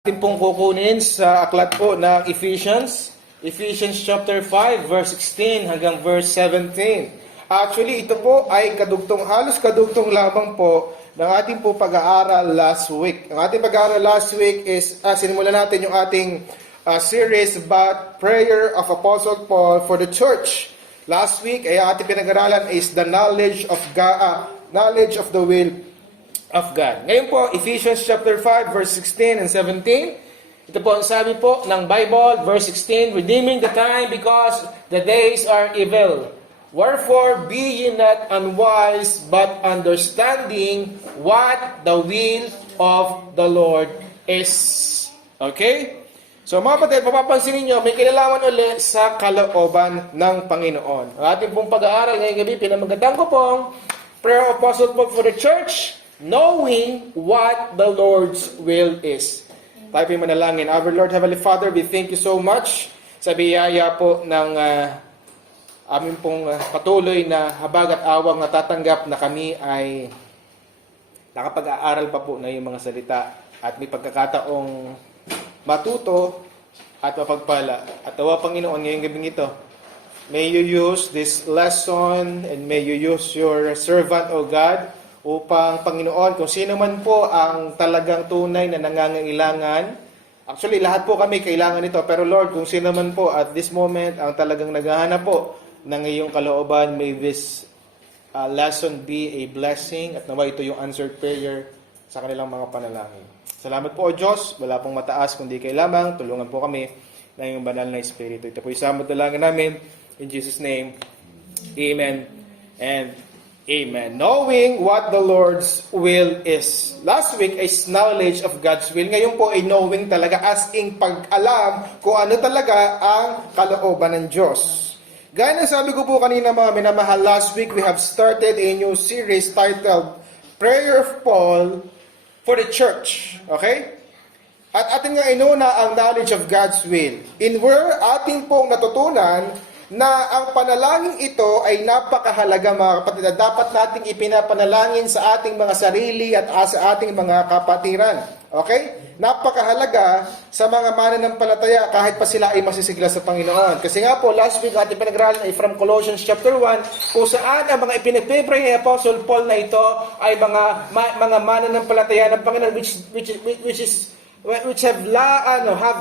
Atin pong kukunin sa aklat po ng Ephesians chapter 5, verse 16 hanggang verse 17. Actually, ito po ay halos kadugtong lamang po ng ating po pag-aaral last week. Ang ating pag-aaral last week is, sinimulan natin yung ating series about prayer of Apostle Paul for the church. Last week, ay ating pinag-aralan is the knowledge of the will of God. Ngayon po, Ephesians chapter 5, verse 16 and 17. Ito po ang sabi po ng Bible, verse 16, redeeming the time because the days are evil. Wherefore, be ye not unwise, but understanding what the will of the Lord is. Okay? So mga kapatid, mapapansin ninyo, may kinalaman ulit sa kalooban ng Panginoon. Ang ating pong pag-aaral ngayong gabi, pinamagandang ko pong prayer of Apostle Paul for the church, knowing what the Lord's will is. Tayo po yung manalangin. Our Lord Heavenly Father, we thank you so much sa biyaya po ng amin pong patuloy na habag at awang natatanggap na kami ay nakapag-aaral pa po na yung mga salita at may pagkakataong matuto at mapagpala. At tawa Panginoon ngayong gabing ito, may you use this lesson and may you use your servant, O God, upang Panginoon, kung sino man po ang talagang tunay na nangangailangan, actually lahat po kami kailangan ito, pero Lord, kung sino man po at this moment ang talagang naghahanap po ng iyong kalooban, may this lesson be a blessing at nawa ito yung answered prayer sa kanilang mga panalangin. Salamat po o Diyos, wala pong mataas kundi kay lamang, tulungan po kami ng iyong banal na Espiritu. Ito po yung dalangin namin, in Jesus' name, Amen and Amen. Knowing what the Lord's will is. Last week is knowledge of God's will. Ngayon po ay knowing talaga, as in pag-alam kung ano talaga ang kalooban ng Diyos. Gaya ng sabi ko po kanina mga minamahal, last week we have started a new series titled Prayer of Paul for the Church. Okay? At atin nga inuna ang knowledge of God's will. In where atin pong natutunan na ang panalangin ito ay napakahalaga mga kapatid, na dapat nating ipinapanalangin sa ating mga sarili at sa ating mga kapatiran. Okay? Napakahalaga sa mga mananampalataya kahit pa sila ay masisigla sa Panginoon. Kasi nga po, last week ating pinag-aralan ay from Colossians chapter 1, kung saan ang mga ipinagpipray ni Apostle Paul na ito ay mga mananampalataya ng Panginoon which have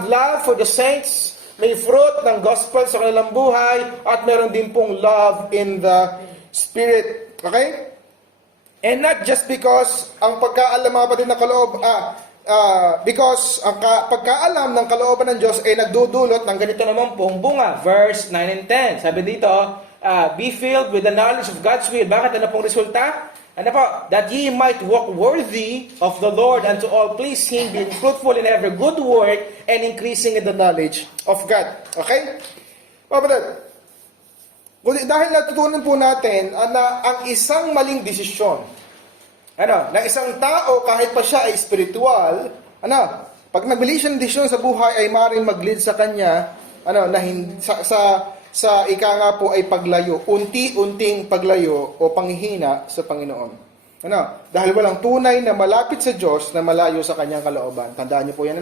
love for the saints, may fruit ng gospel sa kanilang buhay, at meron din pong love in the Spirit. Okay? And not just because ang pagkaalam mga kapatid na because ang pagkaalam ng kalooban ng Diyos ay nagdudulot ng ganito naman pong bunga. Verse 9 and 10. Sabi dito, be filled with the knowledge of God's will. Bakit? Ano pong resulta? Ano po? That ye might walk worthy of the Lord and to all please Him, being fruitful in every good work and increasing in the knowledge of God. Okay? Dahil natutunan po natin na ang isang maling desisyon, na isang tao kahit pa siya ay spiritual, pag nabili siya ng desisyon sa buhay ay maaaring mag-lead sa kanya, sa ika nga po ay paglayo, unti-unting paglayo o panghihina sa Panginoon. Dahil walang tunay na malapit sa Diyos na malayo sa kanyang kalooban. Tandaan niyo po yan,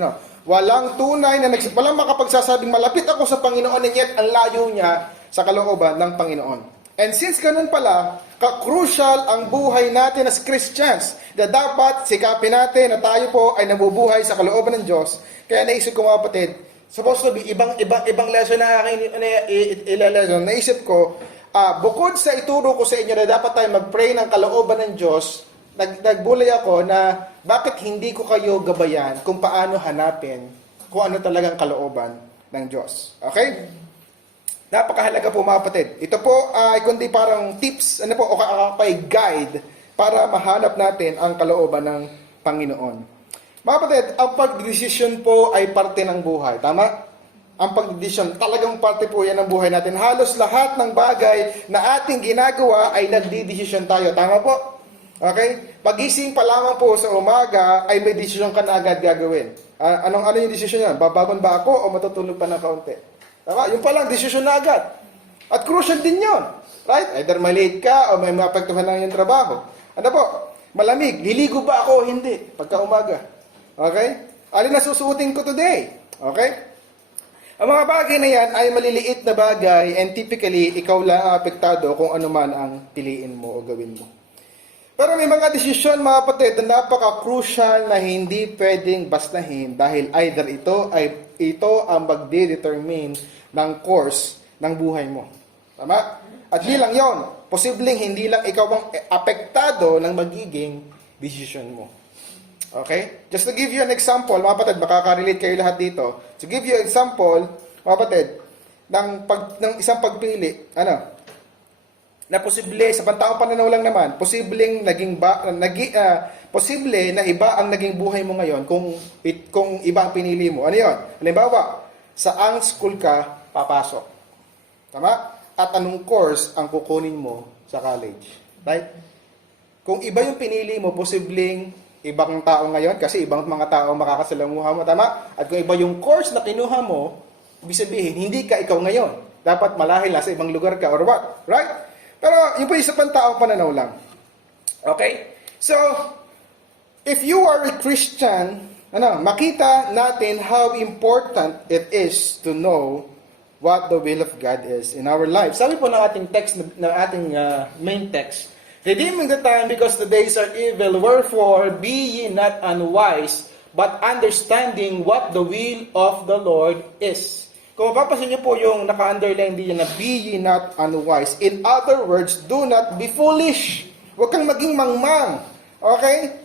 Walang tunay na walang makapagsasabing malapit ako sa Panginoon and yet ang layo niya sa kalooban ng Panginoon. And since ganun pala, ka-crucial ang buhay natin as Christians na dapat sikapin natin na tayo po ay nabubuhay sa kalooban ng Diyos. Kaya naisip ko mga kapatid, supposed to be ibang lesson na aking ilalesson. Naisip ko, bukod sa ituro ko sa inyo na dapat tayo mag-pray ng kalooban ng Diyos, nagbulay ako na bakit hindi ko kayo gabayan kung paano hanapin kung ano talagang kalooban ng Diyos. Okay? Napakahalaga po mga kapatid. Ito po ay kundi parang tips, o guide para mahanap natin ang kalooban ng Panginoon. Mga kapatid, ang pagdesisyon po ay parte ng buhay. Tama? Ang pagdesisyon, talagang parte po yan ng buhay natin. Halos lahat ng bagay na ating ginagawa ay nagdidesisyon tayo. Tama po? Okay? Pagising pa lamang po sa umaga ay may desisyon ka na agad gagawin. Ano yung desisyon yan? Babangon ba ako o matutulog pa na kaunti? Tama? Yung palang desisyon na agad. At crucial din yon. Right? Either malate ka o may maapektuhan lang yung trabaho. Ano po? Malamig. Liligo ba ako o hindi? Pagka umaga. Okay? Alin na susuotin ko today? Okay? Ang mga bagay na yan ay maliliit na bagay and typically, ikaw lang ang apektado kung ano man ang piliin mo o gawin mo. Pero may mga desisyon mga kapatid na napaka-crucial na hindi pwedeng bastahin dahil either ito ang magde-determine ng course ng buhay mo. Tama? At di lang yon, posibleng hindi lang ikaw ang apektado ng magiging desisyon mo. Okay? Just to give you an example, mga kapatid, makaka-relate kayo lahat dito. To give you an example, mga kapatid, ng isang pagpili, na posible, sa pantaong pananaw lang naman, posible na iba ang naging buhay mo ngayon kung iba ang pinili mo. Ano yun? Halimbawa, saang school ka papasok? Tama? At anong course ang kukunin mo sa college? Right? Kung iba yung pinili mo, posibleng ibang tao ngayon, kasi ibang mga tao makakasalamuha mo, tama? At kung iba yung course na kinuha mo, ibig sabihin, hindi ka ikaw ngayon. Dapat malahil sa ibang lugar ka or what? Right? Pero yun po isa pang taong pananaw lang. Okay? So, if you are a Christian, makita natin how important it is to know what the will of God is in our life. Sabi po ng ating text, ng ating main text, redeeming the time because the days are evil, wherefore be ye not unwise, but understanding what the will of the Lord is. Kung mapapasin niyo po yung naka-underline din na be ye not unwise. In other words, do not be foolish. Huwag kang maging mangmang. Okay?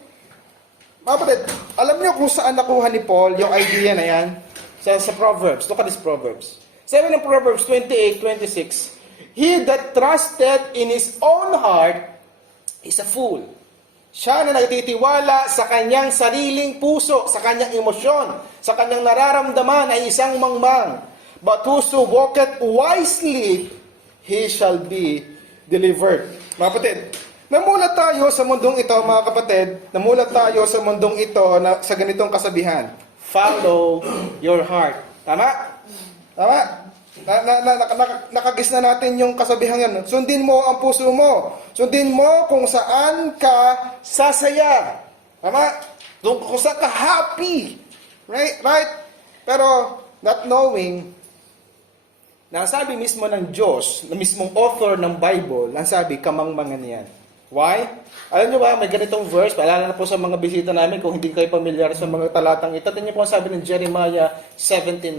Mga kapatid, alam niyo kung saan nakuha ni Paul yung idea na yan? Sa Proverbs. Look at this Proverbs. Sabi ng Proverbs 28:26, he that trusted in his own heart is a fool. Siya na nagtitiwala sa kanyang sariling puso, sa kanyang emosyon, sa kanyang nararamdaman ay isang mangmang. But whoso walketh wisely, he shall be delivered. Mga kapatid, namulat tayo sa mundong ito, mga kapatid, namulat tayo sa mundong ito na, sa ganitong kasabihan. Follow your heart. Tama? Tama? Nakagis na natin yung kasabihan yan. Sundin mo ang puso mo. Sundin mo kung saan ka sasaya. Tama? Kung saan ka happy. Right? Pero, not knowing, na sabi mismo ng Diyos, na mismong author ng Bible, ang sabi, kamangmangan yan. Why? Alam niyo ba, may ganitong verse, paalala na po sa mga bisita namin, kung hindi kayo pamilyar sa mga talatang ito, tingnan niyo po ang sabi ng Jeremiah 79.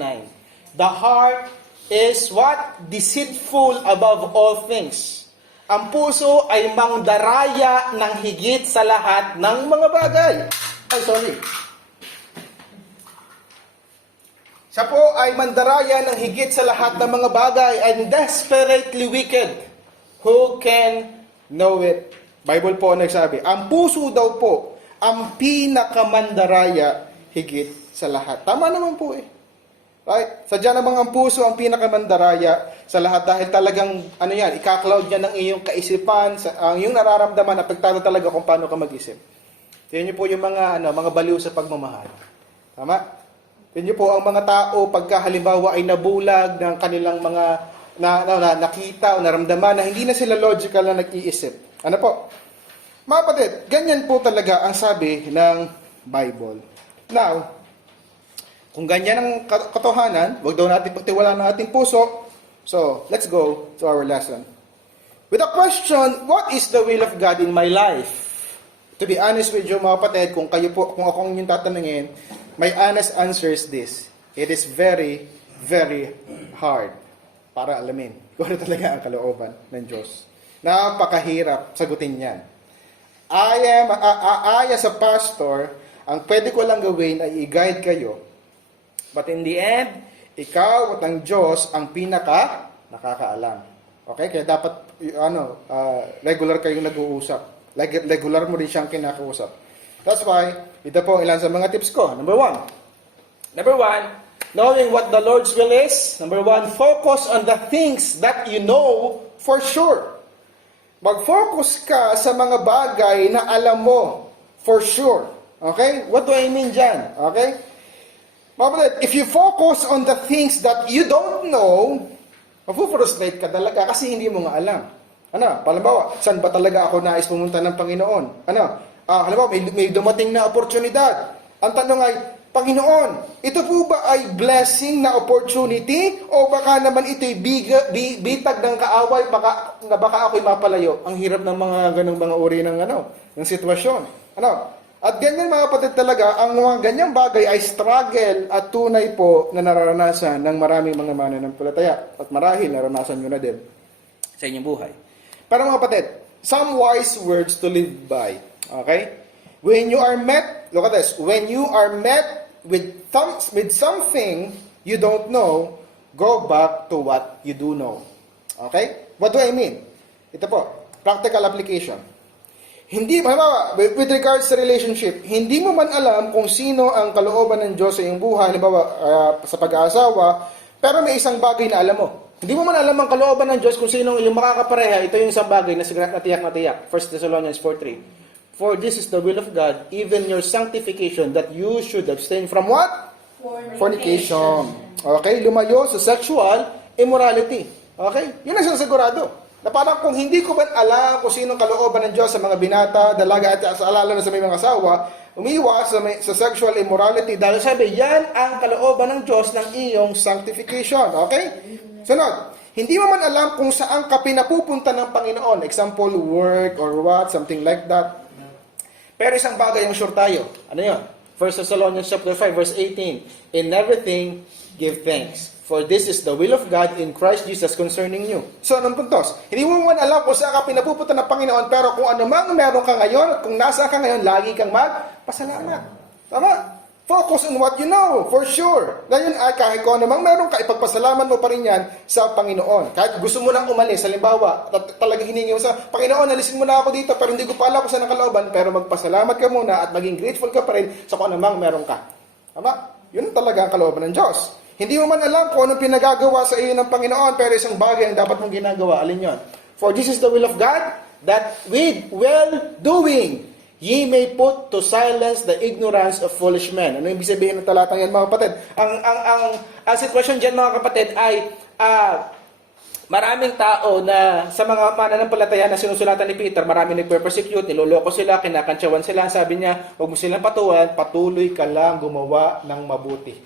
The heart is what? Deceitful above all things. Ang puso ay mangdaraya ng higit sa lahat ng mga bagay. Siya po ay mandaraya ng higit sa lahat ng mga bagay and desperately wicked. Who can know it? Bible po nagsabi, ang puso daw po ang pinakamandaraya higit sa lahat. Tama naman po eh. Right? Sadya namang ang puso ang pinakamandaraya sa lahat dahil talagang, ika-cloud niya ng iyong kaisipan, ang iyong nararamdaman, apektado talaga kung paano ka mag-isip. Yan niyo po yung mga baliw sa pagmamahal. Tama? Yan niyo po ang mga tao pagka halimbawa ay nabulag ng kanilang mga nakita o naramdaman na hindi na sila logical na nag-iisip. Ano po? Mga kapatid, ganyan po talaga ang sabi ng Bible. Now, kung ganyan ang katotohanan, wag daw natin pagtiwalaan ng ating puso. So, let's go to our lesson. With a question, what is the will of God in my life? To be honest with you, mga kapatid, kung ako ang inyong tatanungin, my honest answer is this. It is very, very hard para alamin kung ano talaga ang kalooban ng Diyos. Napakahirap sagutin yan. I as a pastor, ang pwede ko lang gawin ay i-guide kayo. But in the end, ikaw at ang Diyos ang pinaka nakakaalam. Okay? Kaya dapat regular kayong nag-uusap. Regular mo rin siyang kinakausap. That's why, ito po ilan sa mga tips ko. Number one, knowing what the Lord's will is. Number one, focus on the things that you know for sure. Mag-focus ka sa mga bagay na alam mo for sure. Okay? What do I mean dyan? Okay? If you focus on the things that you don't know, mafu-frustrate ka talaga kasi hindi mo nga alam. Halimbawa, saan ba talaga ako nais pumunta ng Panginoon? Halimbawa, may dumating na oportunidad. Ang tanong ay, Panginoon, ito po ba ay blessing na opportunity o baka naman ito'y bitag ng kaaway baka ako'y mapalayo? Ang hirap ng mga ganung mga uri ng ng sitwasyon. At ganyan mga kapatid talaga, ang mga ganyang bagay ay struggle at tunay po na nararanasan ng maraming mga mananampalataya. At marahil naranasan nyo na din sa inyong buhay. Pero mga kapatid, some wise words to live by. Okay? When you are met, look at this, when you are met with something you don't know, go back to what you do know. Okay? What do I mean? Ito po, practical application. Hindi, halimbawa, with regards sa relationship, hindi mo man alam kung sino ang kalooban ng Diyos sa iyong buhay, halimbawa, sa pag-aasawa, pero may isang bagay na alam mo. Hindi mo man alam ang kalooban ng Diyos kung sino yung makakapareha, ito yung isang bagay na sigurad na tiyak. 1 Thessalonians 4:3. For this is the will of God, even your sanctification, that you should abstain from what? Fornication. Okay? Lumayo sa sexual immorality. Okay? Yun ang sinasigurado. Na parang kung hindi ko ba alam kung sino kalooban ng Diyos sa mga binata, dalaga at sa alala na sa may mga asawa, umiwas sa sexual immorality dahil sabi, yan ang kalooban ng Diyos ng iyong sanctification. Okay? Sunod. Hindi mo man alam kung saan ka pinapupunta ng Panginoon. Example, work or what, something like that. Pero isang bagay yung sure tayo. Ano yun? 1 Thessalonians chapter 5 verse 18. In everything, give thanks. For this is the will of God in Christ Jesus concerning you. So, anong puntos? Hindi mo man alam kung saan ka pinapupunta ng Panginoon, pero kung ano mang meron ka ngayon, at kung nasa ka ngayon, lagi kang magpasalamat. Tama? Focus on what you know, for sure. Ngayon ay kahit kung ano mang meron ka, ipagpasalamat mo pa rin yan sa Panginoon. Kahit gusto mo nang umalis, halimbawa, talagang hiningi mo sa Panginoon, alisin mo na ako dito, pero hindi ko pa alam kung saan ang kalooban, pero magpasalamat ka muna at maging grateful ka pa rin sa kung ano mang meron ka. Tama? Yun talaga ang kalooban ng Diyos. Hindi mo man alam kung anong pinagagawa sa iyo ng Panginoon, pero isang bagay ang dapat mong ginagawa. Alin yun? For this is the will of God, that with well-doing, ye may put to silence the ignorance of foolish men. Ano yung ibig sabihin ng talatang yan, mga kapatid? Ang sitwasyon dyan, mga kapatid, ay maraming tao na sa mga mananampalataya na sinusulatan ni Peter, maraming nagpe-persecute, niloloko sila, kinakantsawan sila. Sabi niya, huwag mo silang patuwan, patuloy ka lang gumawa ng mabuti.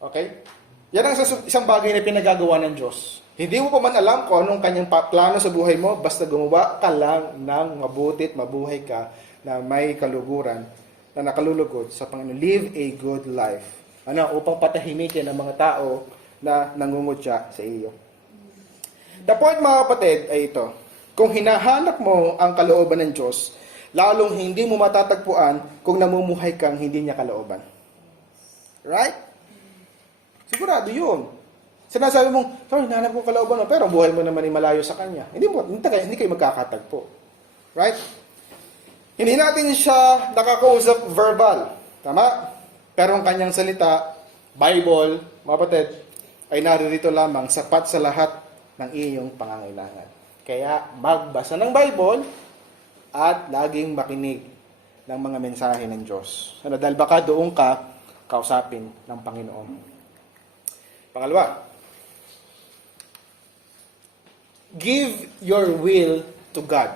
Okay? Yan ang isang bagay na pinagagawa ng Diyos. Hindi mo pa man alam kung anong kanyang plano sa buhay mo, basta gumawa ka lang ng mabuti at mabuhay ka na may kaluguran, na nakalulugod sa Panginoon. Live a good life. Upang patahimikin ang mga tao na nangungutya sa iyo. The point, mga kapatid, ay ito. Kung hinahanap mo ang kalooban ng Diyos, lalong hindi mo matatagpuan kung namumuhay kang hindi niya kalooban. Right? Sigurado yun. Sinasabi mong, sorry, hinahanap ko kalooban mo, pero buhay mo naman ay malayo sa Kanya. Hindi kayo magkakatagpo. Right? Hindi natin siya nakakausap verbal. Tama? Pero ang kanyang salita, Bible, mga kapatid, ay naririto lamang sapat sa lahat ng iyong pangangailangan. Kaya magbasa ng Bible at laging makinig ng mga mensahe ng Diyos. Dahil baka doon ka kausapin ng Panginoon. Pangalawa, give your will to God.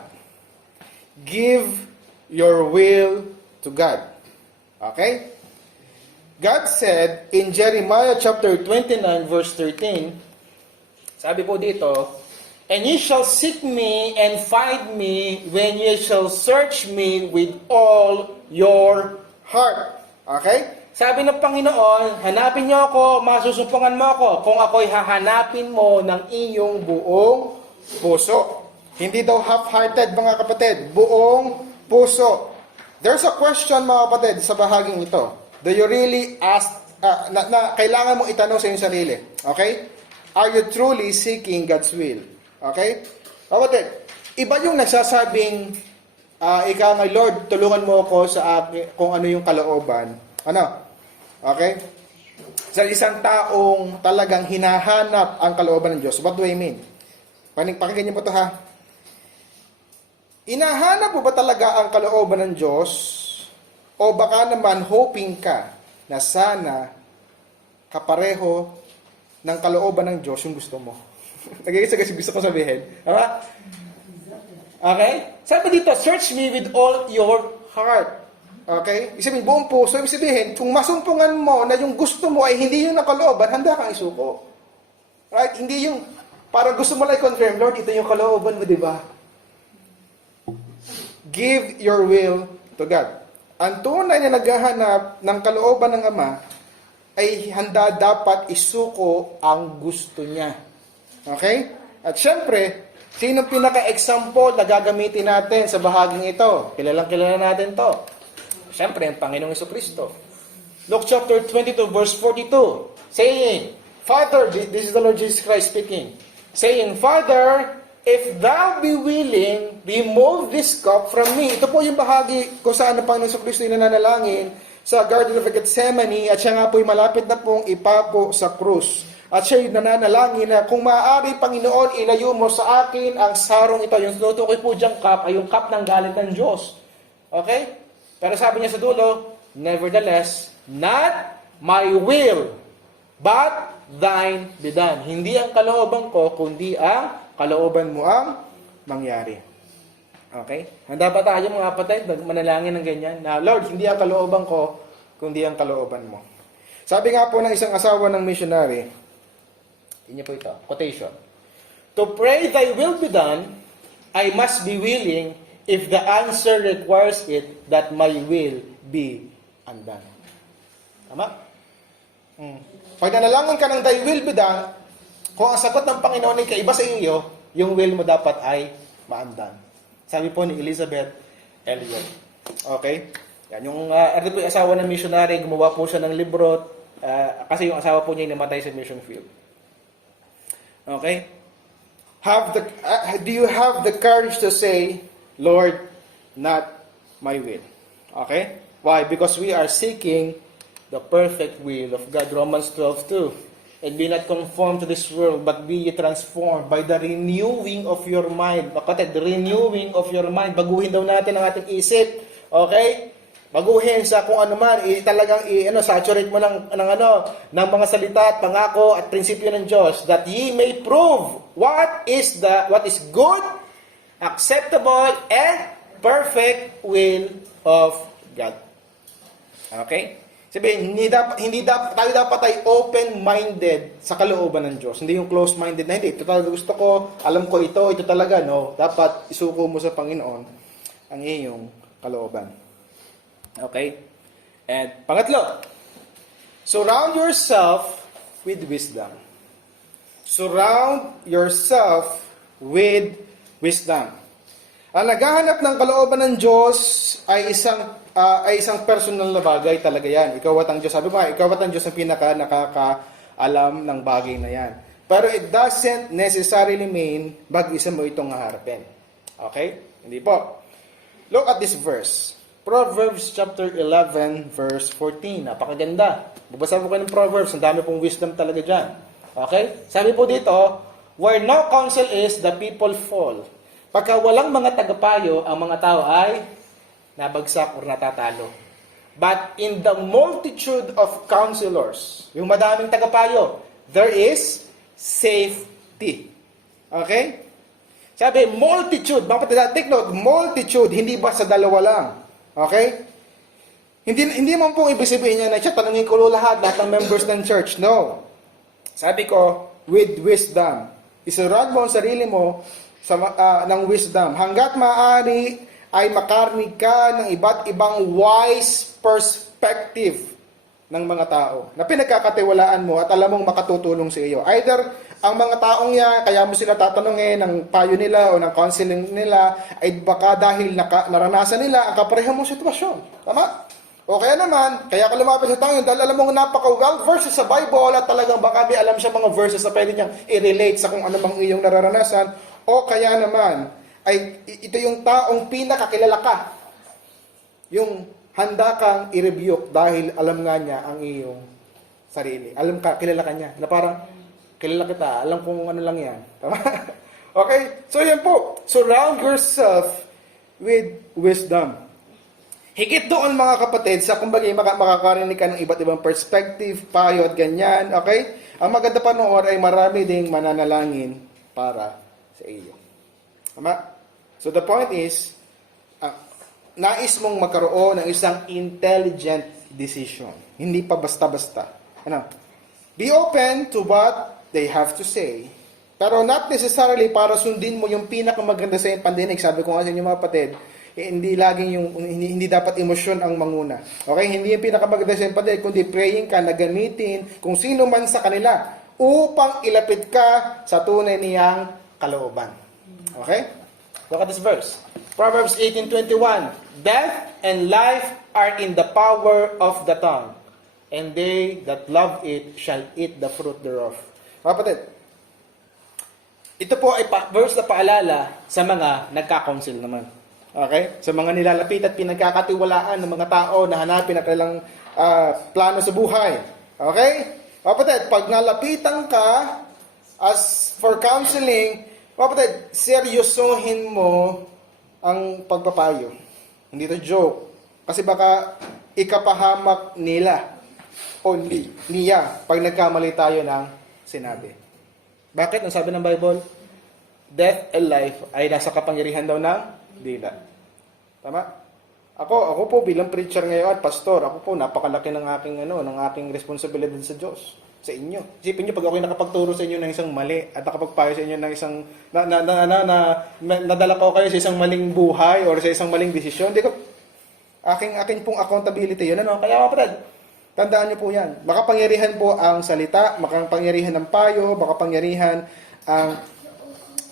Give your will to God. Okay? God said in Jeremiah chapter 29 verse 13, sabi po dito, and ye shall seek me and find me when ye shall search me with all your heart. Okay? Sabi ng Panginoon, hanapin niyo ako, masusumpungan mo ako, kung ako'y hahanapin mo ng iyong buong puso. Hindi daw half-hearted, mga kapatid, buong puso. There's a question, mga kapatid, sa bahaging ito. Do you really ask, na kailangan mong itanong sa iyong sarili? Okay? Are you truly seeking God's will? Okay? Kapatid, iba yung nagsasabing, ikaw nga, Lord, tulungan mo ako sa akin kung ano yung kalooban. Ano? Okay? Sa isang taong talagang hinahanap ang kalooban ng Diyos. What do I mean? Pakinggan niyo po ito, ha? Inahanap mo ba talaga ang kalooban ng Diyos? O baka naman hoping ka na sana kapareho ng kalooban ng Diyos yung gusto mo? Nagigits kasi gusto ko sabihin. Okay? Sabi dito, search me with all your heart. Okay? Ibig sabihin, buong puso. Ibig sabihin, kung masumpungan mo na yung gusto mo ay hindi yung nakalooban, handa kang isuko. Right? Hindi yung, parang gusto mo lang i-confirm, Lord, ito yung kalooban mo, di ba? Give your will to God. Ang tunay na naghahanap ng kalooban ng Ama ay handa dapat isuko ang gusto niya. Okay? At syempre, sino pinaka-example na gagamitin natin sa bahaging ito? Kilalang-kilala natin to. Syempre, ang Panginoong Jesucristo. Luke chapter 22, verse 42, saying, Father, this is the Lord Jesus Christ speaking, saying, Father, if thou be willing, remove this cup from me. Ito po yung bahagi kung saan ang Panginoong Jesucristo ay nananalangin sa Garden of Gethsemane at siya nga po'y malapit na pong ipapo sa krus. At siya'y nananalangin na kung maaari, Panginoon, ilayo mo sa akin ang sarong ito. Yung tinutukoy po diyang cup ay yung cup ng galit ng Diyos. Okay? Pero sabi niya sa dulo, nevertheless, not my will, but thine be done. Hindi ang kalooban ko, kundi ang kalooban mo ang mangyari. Okay? Handa ba tayo mga kapatid, manalangin ng ganyan? Na, Lord, hindi ang kalooban ko, kundi ang kalooban mo. Sabi nga po ng isang asawa ng missionary, yun po ito, quotation, to pray thy will be done, I must be willing if the answer requires it that my will be undone. Tama? Pag nanalangin ka ng thy will be done, kung ang sagot ng Panginoon ay kaiba sa iyo, yung will mo dapat ay ma-undone. Sabi po ni Elizabeth Elliot. Okay? Yan, yung ito po yung asawa ng missionary, gumawa po siya ng libro, kasi yung asawa po niya namatay sa mission field. Okay? Do you have the courage to say, Lord, not my will? Okay? Why? Because we are seeking the perfect will of God. Romans 12:2. And be not conformed to this world, but be ye transformed by the renewing of your mind. Bakit? The renewing of your mind. Baguhin daw natin ang ating isip. Okay? Baguhin sa kung ano man, talagang saturate mo ng mga salita at pangako at prinsipyo ng Diyos, that ye may prove what is good, acceptable, and perfect will of God. Okay? Sabihin, tayo dapat ay open-minded sa kalooban ng Diyos. Hindi yung closed-minded na, hindi, ito talaga gusto ko, alam ko ito talaga, no? Dapat isuko mo sa Panginoon ang iyong kalooban. Okay? And pangatlo, surround yourself with wisdom. Surround yourself with wisdom. Ang naghahanap ng kalooban ng Diyos ay isang personal na bagay talaga yan. Ikaw at ang Diyos. Sabi ba, ikaw at ang Diyos ang nakakaalam ng bagay na yan. Pero it doesn't necessarily mean mag-isa mo itong haharapin. Okay? Hindi po. Look at this verse. Proverbs chapter 11 verse 14. Napakaganda. Babasa po kayo ng Proverbs. Ang dami pong wisdom talaga dyan. Okay? Sabi po dito, where no counsel is, the people fall. Pagka walang mga tagapayo, ang mga tao ay nabagsak o natatalo. But in the multitude of counselors, yung madaming tagapayo, there is safety. Okay? Sabi, multitude. Take note, multitude, hindi ba sa dalawa lang? Okay? Hindi man pong ibig sabihin niya na siya, tanungin ko lahat ng members ng church. No. Sabi ko, with wisdom. Isurround mo ang sarili mo ng wisdom. Hanggat maaari ay makarinig ka ng iba't ibang wise perspective ng mga tao na pinagkakatiwalaan mo at alam mong makatutulong sa iyo. Either ang mga taong yan, kaya mo sila tatanungin ng payo nila o ng counseling nila, ay baka dahil naranasan nila ang kapareho mong sitwasyon. Tama? O kaya naman, kaya ka lumapit sa tao yun dahil alam mong napaka-well verses sa Bible at talagang baka may alam siya mga verses na pwede niyang i-relate sa kung ano bang iyong nararanasan. O kaya naman, ay ito yung taong pinakakilala ka. Yung handa kang i-rebuke dahil alam nga niya ang iyong sarili. Kilala ka niya. Na parang, kilala kita, alam kung ano lang yan. Tama? Okay? So yan po. Surround yourself with wisdom. Higit doon mga kapatid, sa kumbaga makakarinig ka ng iba't ibang perspective, payo at ganyan. Okay? Ang maganda pa noon ay marami ding mananalangin para sa iyo. Tama? So the point is, nais mong magkaroon ng isang intelligent decision. Hindi pa basta-basta. Ano? Be open to what they have to say. Pero not necessarily para sundin mo yung pinakamaganda sa iyong pandinig. Sabi ko nga sa inyo mga kapatid, hindi laging hindi dapat emosyon ang manguna. Okay? Hindi yung pinakamaganda sa iyong pandinig, kundi praying ka na gamitin kung sino man sa kanila upang ilapit ka sa tunay niyang kalooban. Okay? Look at this verse. Proverbs 18:21. Death and life are in the power of the tongue, and they that love it shall eat the fruit thereof. Kapatid, ito po ay verse na paalala sa mga nagka-counsel naman. Okay? Sa mga nilalapit at pinagkakatiwalaan ng mga tao na hanapin ang kanilang plano sa buhay. Okay? Kapatid, pag nalapitan ka as for counseling, kapatid, seryosohin mo ang pagpapayo. Hindi to joke. Kasi baka ikapahamak nila o niya pag nagkamali tayo ng sinabi. Bakit? Ang sabi ng Bible, death and life ay nasa kapangyarihan daw ng dila. Tama? Ako po bilang preacher ngayon at pastor, ako po napakalaki ng aking responsibilidad sa Diyos, sa inyo. Isipin niyo pag ako'y nakapagturo sa inyo ng isang mali at nakapagpayo sa inyo ng isang nadala ko kayo sa isang maling buhay or sa isang maling desisyon, di ko aking pong accountability yun. Kaya kapatid, tandaan niyo po yan. Makapangyarihan po ang salita, makapangyarihan ng payo, makapangyarihan ang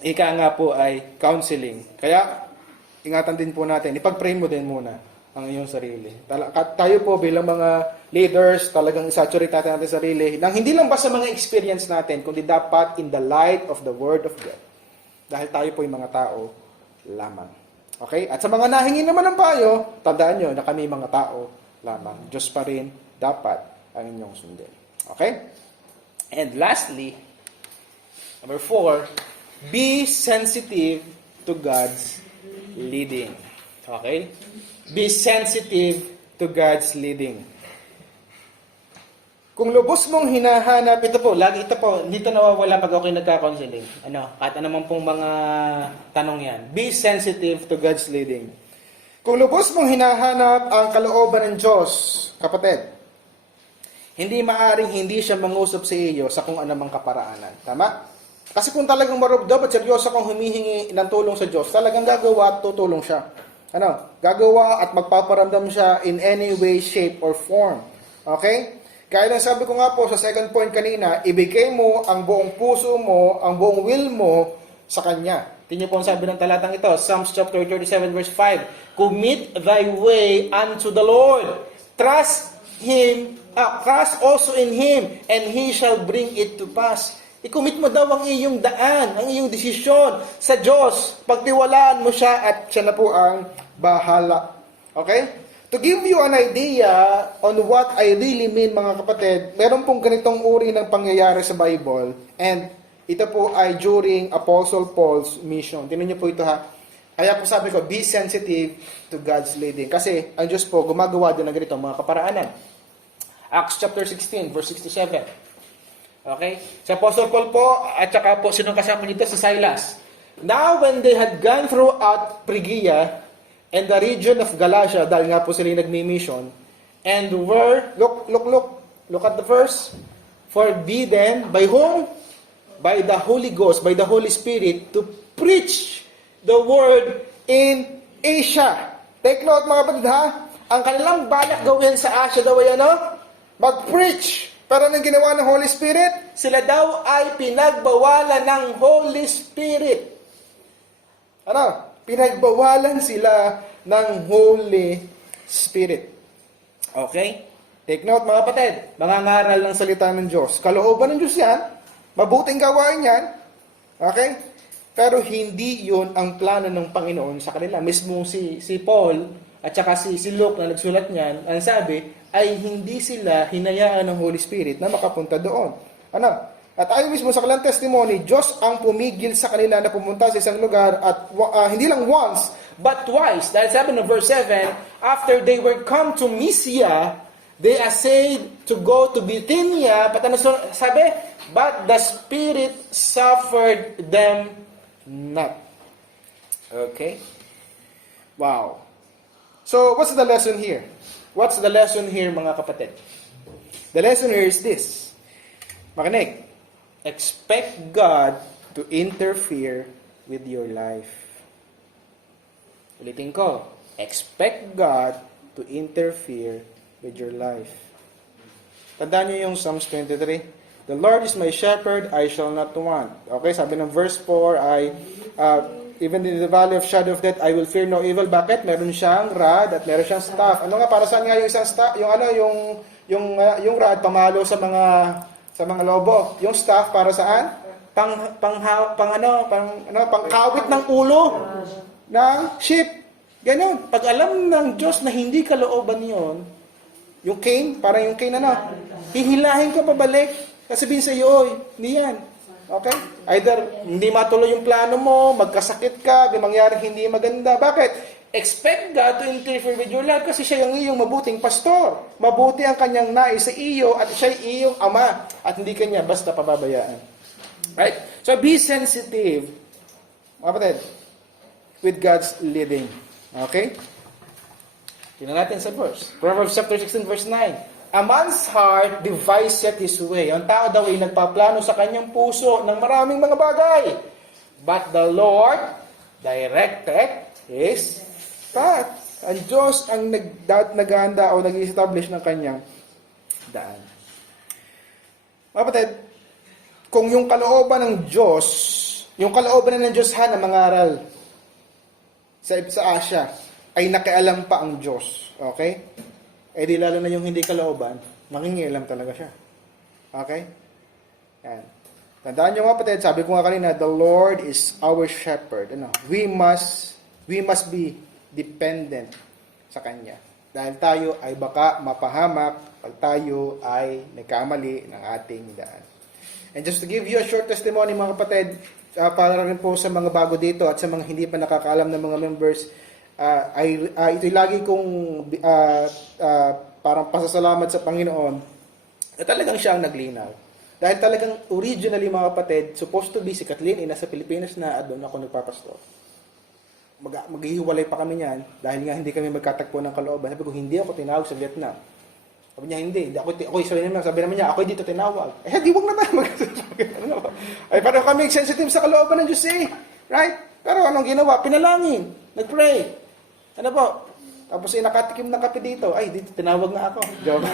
ika nga po ay counseling. Kaya, ingatan din po natin, ipag-pray mo din muna ang iyong sarili. Tayo po bilang mga leaders, talagang saturate natin sarili, nang hindi lang basta mga experience natin, kundi dapat in the light of the Word of God. Dahil tayo po yung mga tao lamang. Okay? At sa mga nahingi naman ng payo, tandaan nyo na kami mga tao lamang. Diyos pa rin dapat ang inyong sundin. Okay? And lastly, number 4, be sensitive to God's leading. Okay? Be sensitive to God's leading. Kung lubos mong hinahanap, ito po, dito nawawala pag ako'y nagka-counseling. Kahit anumang pong mga tanong yan. Be sensitive to God's leading. Kung lubos mong hinahanap ang kalooban ng Diyos, kapatid, hindi maaring hindi siya mangusap sa iyo sa kung anumang kaparaanan. Tama? Kasi kung talagang marubdob at seryoso kang humihingi ng tulong sa Diyos, talagang gagawa at tutulong siya. Gagawa at magpaparamdam siya in any way, shape, or form. Okay? Kaya lang sabi ko nga po sa second point kanina, ibigay mo ang buong puso mo, ang buong will mo sa Kanya. Tingnan po ang sabi ng talatang ito, Psalms chapter 37 verse 5, Commit thy way unto the Lord. Trust also in Him, and He shall bring it to pass. I-commit mo daw ang iyong daan, ang iyong desisyon sa Diyos. Pagtiwalaan mo siya at siya na po ang bahala. Okay? To give you an idea on what I really mean, mga kapatid, meron pong ganitong uri ng pangyayari sa Bible, and ito po ay during Apostle Paul's mission. Tingnan niyo po ito ha. Kaya po sabi ko, be sensitive to God's leading. Kasi ang Diyos po gumagawa din ng ganito mga kaparaanan. Acts chapter 16, verse 67. Okay? Si Apostle Paul po, at saka po, sinong kasama nito? Si Silas. Now, when they had gone throughout Phrygia and the region of Galatia, dahil nga po sila nagmi-mission, and were, look at the verse, forbidden, by whom? By the Holy Ghost, by the Holy Spirit, to preach the word in Asia. Take note mga kapatid ha, ang kanilang balak gawin sa Asia daw ay mag-preach. Pero anong ginawa ng Holy Spirit? Sila daw ay pinagbawalan ng Holy Spirit. Pinagbawalan sila ng Holy Spirit. Okay? Take note mga kapatid, mga ngaral ng salita ng Diyos. Kalooban ng Diyos yan, mabuting gawain yan. Okay? Pero hindi yun ang plano ng Panginoon sa kanila. Mismo si Paul at saka si Luke na nagsulat niyan, ang sabi, ay hindi sila hinayaan ng Holy Spirit na makapunta doon. At ayon mismo sa kanilang testimony, Diyos ang pumigil sa kanila na pumunta sa isang lugar at hindi lang once, but twice. Dahil sabi ng verse 7, after they were come to Mysia, they essayed to go to Bithynia, but sabi? But the Spirit suffered them not. Okay? Wow. So, what's the lesson here? What's the lesson here, mga kapatid? The lesson here is this. Makinig. Expect God to interfere with your life. Ulitin ko. Expect God to interfere with your life. Tandaan niyo yung Psalms 23. The Lord is my shepherd, I shall not want. Okay, sabi ng verse 4 ay, even in the valley of shadow of death, I will fear no evil. Bakit? Meron siyang rod at meron siyang staff. Ano nga, para saan nga yung isang staff? Yung rod, pamalo sa mga lobo. Yung staff, para saan? Pangkawit ng ulo ng sheep. Ganon. Pag alam ng Diyos na hindi kalooban yon, yung Cain, parang yung Cain hihilahin ko pabalik. Sabihin sa iyo, hindi yan. Okay? Either hindi matuloy yung plano mo, magkasakit ka, may mangyaring hindi maganda. Bakit? Expect God to interfere with your life kasi siya yung iyong mabuting pastor. Mabuti ang kanyang nais sa iyo at siya yung iyong ama at hindi kanya basta pababayaan. Right? So be sensitive, mga kapatid, with God's leading. Okay? Tingnan natin sa verse. Proverbs chapter 16 verse 9. A man's heart deviseth his way. Ang tao daw ay nagpaplano sa kanyang puso ng maraming mga bagay. But the Lord directed his path. Ang Diyos ang naghahanda o nag-establish ng kanyang daan. Mga kapatid, kung yung kalooban ng Diyos, yung kalooban ng Diyos na mangaral sa Asia, ay nakialam pa ang Diyos. Okay? Eh di lalo na yung hindi kalooban, mangingialam talaga siya. Okay? Yan. Tandaan nyo mga kapatid, sabi ko nga kanina, the Lord is our shepherd. We must be dependent sa Kanya. Dahil tayo ay baka mapahamak pag tayo ay nagkamali ng ating daan. And just to give you a short testimony mga kapatid, para rin po sa mga bago dito at sa mga hindi pa nakakaalam ng mga members, ito'y lagi kong parang pasasalamat sa Panginoon na talagang siya ang naglinaw. Dahil talagang originally mga kapatid, supposed to be si Kathleen ay nasa Pilipinas na at doon ako nagpapastor. Maghihiwalay pa kami niyan dahil nga hindi kami magkatagpo ng kalooban. Sabi ko, hindi ako tinawag sa Vietnam. Sabi niya, hindi. Sabi naman niya, ako dito tinawag. Di wag na tayo ay, parang kami sensitive sa kalooban ng Diyos Right? Pero anong ginawa? Pinalangin. Nag-pray. Ano po? Tapos nakatikim ng kape dito. Ay, dito, tinawag na ako. Joke.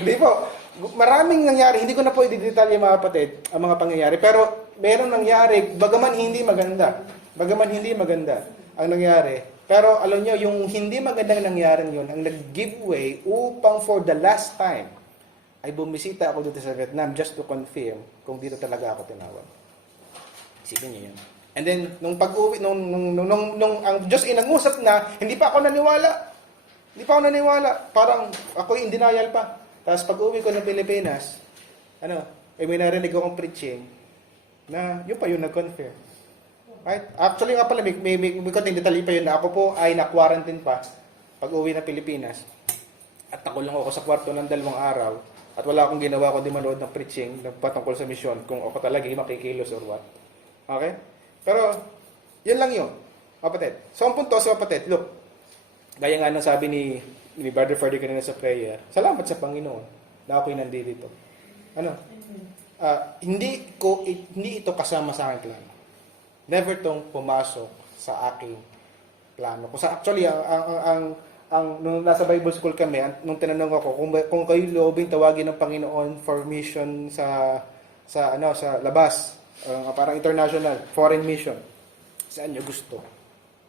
Hindi po. Maraming nangyari. Hindi ko na po i-detalye mga kapatid ang mga pangyayari. Pero meron nangyari, bagaman hindi maganda. Ang nangyari. Pero alam nyo, yung hindi magandang nangyari yun, ang nag-give way upang for the last time, ay bumisita ako dito sa Vietnam just to confirm kung dito talaga ako tinawag. Isipin niyo yun. And then, nung pag-uwi, nung ang Diyos inangusap na, hindi pa ako naniwala. Parang ako in denial pa. Tapos pag-uwi ko ng Pilipinas, may narinig akong preaching na yun pa yun nag-confirm. Right? Actually nga pala, may konting detalye pa yun na ako po ay na-quarantine pa pag-uwi ng Pilipinas. At ako lang ako sa kwarto ng 2 araw at wala akong ginawa kundi manood ng preaching patungkol sa misyon kung ako talaga makikilos or what. Okay? Pero, yun lang yun, kapatid. So, ang punto sa kapatid, look, gaya nga nang sabi ni Brother Ferdy kanina sa prayer, salamat sa Panginoon na ako'y nandito. Hindi ito kasama sa aking plano. Never tong pumasok sa aking plano. Actually, nung nasa Bible school kami, nung tinanong ako, kung kayo loobing tawagin ng Panginoon for mission sa labas, parang international, foreign mission. Saan nyo gusto?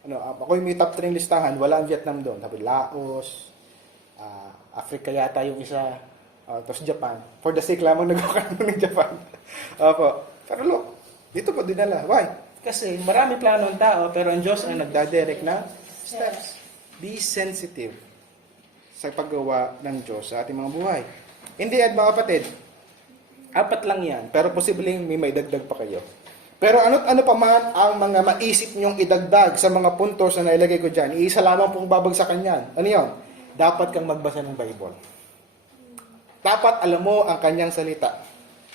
Ako yung may top 3 listahan, wala ang Vietnam doon. Tapos Laos, Africa yata yung isa, tapos Japan. For the sake lamang nagkakaroon ng Japan. Pero look, dito po dinala. Why? Kasi marami plano ng tao, pero ang Diyos ang nagdadirect na steps. Be sensitive sa paggawa ng Diyos sa ating mga buhay. Hindi at mga kapatid, 4 lang yan, pero posibleng may dagdag pa kayo. Pero ano pa man ang mga maisip nyong idagdag sa mga puntos na nailagay ko dyan, iisa lamang pong babagsakan yan. Ano yun? Dapat kang magbasa ng Bible. Dapat alam mo ang kanyang salita.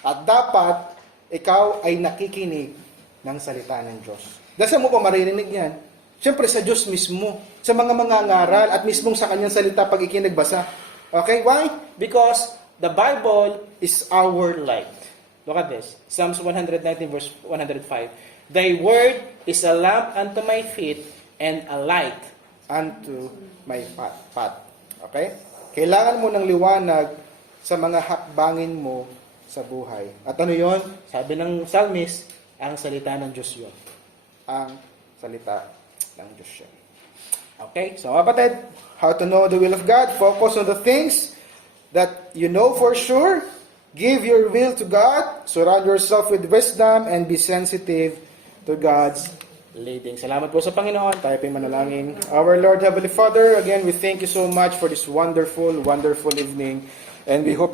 At dapat ikaw ay nakikinig ng salita ng Diyos. Dahil mo pa maririnig yan? Siyempre sa Diyos mismo, sa mga mangangaral at mismong sa kanyang salita pag ikinagbasa. Okay, why? Because the Bible is our light. Look at this. Psalms 119 verse 105. Thy word is a lamp unto my feet and a light unto my path. Okay? Kailangan mo ng liwanag sa mga hakbangin mo sa buhay. At ano yon? Sabi ng psalmist, ang salita ng Diyos yun. Ang salita ng Diyos yun. Okay? So, kapatid, how to know the will of God? Focus on the things that you know for sure. Give your will to God. Surround yourself with wisdom and be sensitive to God's leading. Salamat po sa Panginoon. Tayo po'y manalangin. Our Lord Heavenly Father, again, we thank you so much for this wonderful, wonderful evening. And we hope